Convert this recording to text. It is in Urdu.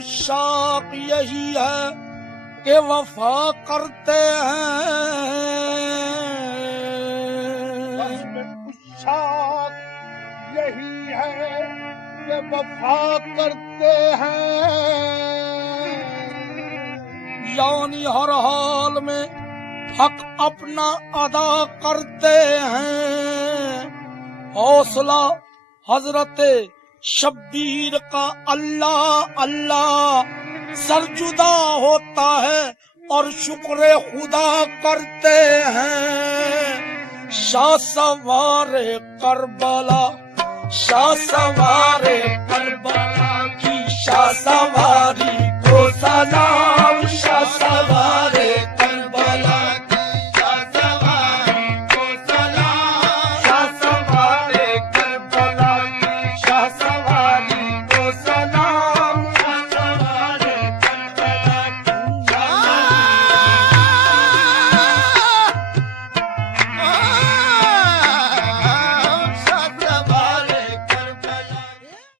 عشاق یہی ہے کہ وفا کرتے ہیں، عشاق یہی ہے کہ وفا کرتے ہیں، یعنی ہر حال میں حق اپنا ادا کرتے ہیں۔ حوصلہ حضرت شبیر کا اللہ اللہ سر جدا ہوتا ہے اور شکر خدا کرتے ہیں۔ شاہ سوار کربلا، شاہ سوار کربلا کی شاہ سواری کو سلام